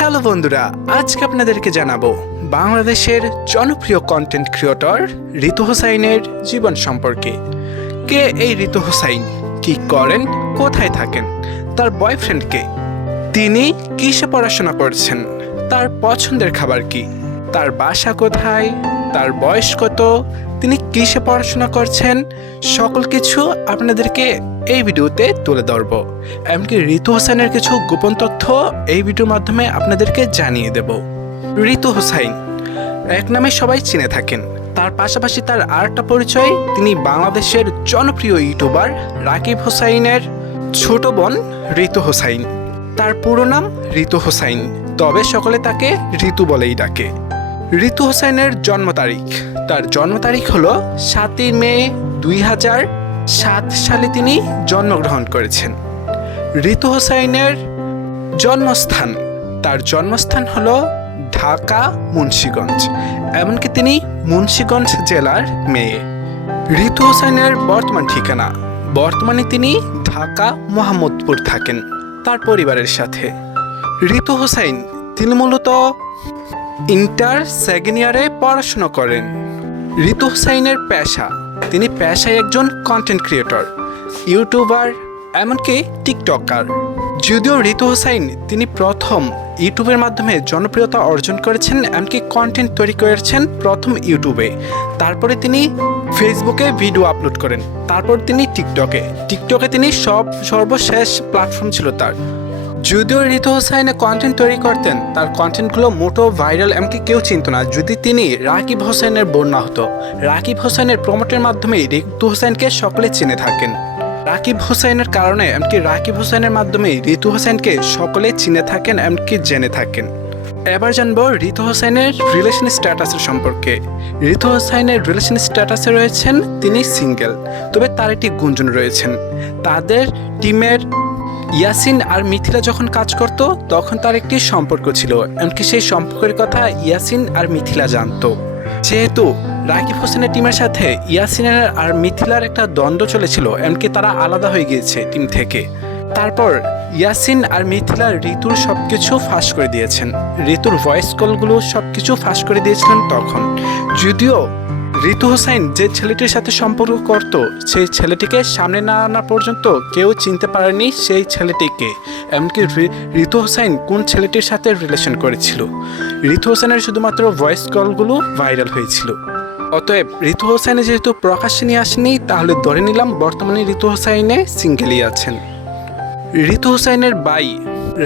Hello বন্ধুরা, আজকে আপনাদেরকে জানাব বাংলাদেশের জনপ্রিয় কন্টেন্ট ক্রিয়েটর ঋতু হোসাইনের জীবন সম্পর্কে। কে এই ঋতু হোসাইন, কি করেন, কোথায় থাকেন, তার বয়ফ্রেন্ড কে, তিনি কিসে পড়াশোনা করছেন, তার পছন্দের খাবার কি, তার বাসা কোথায়, তার বয়স কত তিনি কিসে পড়াশোনা করছেন? সকল কিছু আপনাদেরকে এই ভিডিওতে তুলে ধরব। এমনকি ঋতু হোসেনের কিছু গোপন তথ্য এই ভিডিওর মাধ্যমে আপনাদেরকে জানিয়ে দেব। ঋতু হোসাইন এক নামে সবাই চিনে থাকেন। তার পাশাপাশি তার আরেকটা পরিচয়, তিনি বাংলাদেশের জনপ্রিয় ইউটিউবার রাকিব হোসাইনের ছোট বোন ঋতু হোসাইন তার পুরো নাম ঋতু হোসাইন তবে সকলে তাকে ঋতু বলেই ডাকে। ঋতু হোসেনের জন্ম তারিখ। তার জন্ম তারিখ হলো সাতই মে দুই হাজার সাত সালে তিনি জন্মগ্রহণ করেছেন। ঋতু হোসাইনের জন্মস্থান, তার জন্মস্থান হলো ঢাকা, মুন্সীগঞ্জ, এমনকি তিনি মুন্সীগঞ্জ জেলার মেয়ে। ঋতু হোসেনের বর্তমান ঠিকানা, বর্তমানে তিনি ঢাকা, মোহাম্মদপুর থাকেন, তার পরিবারের সাথে। ঋতু হোসাইন তিনি মূলত ইন্টার সেকেন্ড ইয়ারে পড়াশোনা করেন। ঋতু হোসাইনের পেশা। তিনি পেশায় একজন কন্টেন্ট ক্রিয়েটর ইউটিউবার এমনকি টিকটকার যদিও ঋতু হোসাইন তিনি প্রথম ইউটিউবের মাধ্যমে জনপ্রিয়তা অর্জন করেছেন, এমনকি কন্টেন্ট তৈরি করেছেন প্রথম ইউটিউবে তারপরে তিনি ফেসবুকে ভিডিও আপলোড করেন। তারপর তিনি টিকটকে টিকটকে তিনি সব, সর্বশেষ প্ল্যাটফর্ম ছিল তার। যদিও ঋতু হোসাইনে কন্টেন্ট তৈরি করতেন, তার কন্টেন্টগুলো মোটো ভাইরাল এমনকি কেউ চিনত না। যদি তিনি রাকিব হোসেনের বোন হতো, রাকিব হোসেনের প্রমোটের মাধ্যমেই ঋতু হোসেনকে সকলে চিনে থাকেন। রাকিব হোসেনের কারণে, এমনকি রাকিব হোসেনের মাধ্যমেই ঋতু হোসেনকে সকলে চিনে থাকেন, এমনকি জেনে থাকেন। এবার জানব ঋতু হোসেনের রিলেশন স্ট্যাটাসের সম্পর্কে। ঋতু হোসেনের রিলেশন স্ট্যাটাসে রয়েছেন তিনি সিঙ্গেল তবে তার একটি গুঞ্জন রয়েছেন। তাদের টিমের ইয়াসিন আর মিথিলা যখন কাজ করত, তখন তার একটি সম্পর্ক ছিল, এমনকি সেই সম্পর্কের কথা ইয়াসিন আর মিথিলা জানতো। যেহেতু রাকিব হোসেনের টিমের সাথে ইয়াসিনের আর মিথিলার একটা দ্বন্দ্ব চলেছিল, এমনকি তারা আলাদা হয়ে গিয়েছে টিম থেকে। তারপর ইয়াসিন আর মিথিলা ঋতুর সব কিছু ফাঁস করে দিয়েছেন। ঋতুর ভয়েস কলগুলো সব কিছু ফাঁস করে দিয়েছিলেন তখন। যদিও ঋতু হোসাইন যে ছেলেটির সাথে সম্পর্ক করত, সেই ছেলেটিকে সামনে না আনা পর্যন্ত কেউ চিনতে পারেনি সেই ছেলেটিকে। এমনকি ঋতু হোসাইন কোন ছেলেটির সাথে রিলেশন করেছিল? ঋতু হোসেনের শুধুমাত্র ভয়েস কলগুলো ভাইরাল হয়েছিল। অতএব ঋতু হোসাইনে যেহেতু প্রকাশ্যে নিয়ে আসেনি, তাহলে ধরে নিলাম বর্তমানে ঋতু হোসাইনে সিঙ্গেলই আছেন। ঋতু হোসাইনের বাই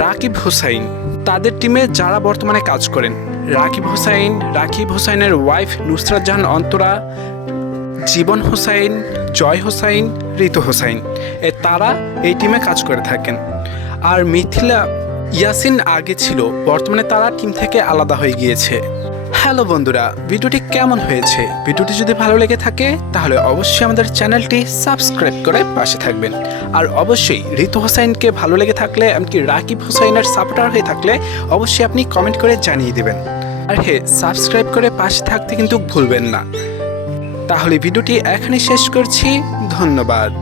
রাকিব হোসাইন, তাদের টিমে যারা বর্তমানে কাজ করেন রাকিব হোসাইন, রাকিব হোসাইনের ওয়াইফ নুসরাত জাহান অন্তরা, জীবন হোসাইন, জয় হোসাইন, ঋতু হোসাইন। এ তারা এই টিমে কাজ করে থাকেন। আর মিথিলা ইয়াসিন আগে ছিল, বর্তমানে তারা টিম থেকে আলাদা হয়ে গিয়েছে। হ্যালো বন্ধুরা, ভিডিওটি কেমন হয়েছে? ভিডিওটি যদি ভালো লেগে থাকে, তাহলে অবশ্যই আমাদের চ্যানেলটি সাবস্ক্রাইব করে পাশে থাকবেন। আর অবশ্যই ঋতু হোসাইনকে ভালো লেগে থাকলে, এমনকি রাকিব হোসাইনের সাপোর্টার হয়ে থাকলে, অবশ্যই আপনি কমেন্ট করে জানিয়ে দেবেন। আর হে সাবস্ক্রাইব করে পাশে থাকতে কিন্তু ভুলবেন না। তাহলে ভিডিওটি এখানে শেষ করছি। ধন্যবাদ।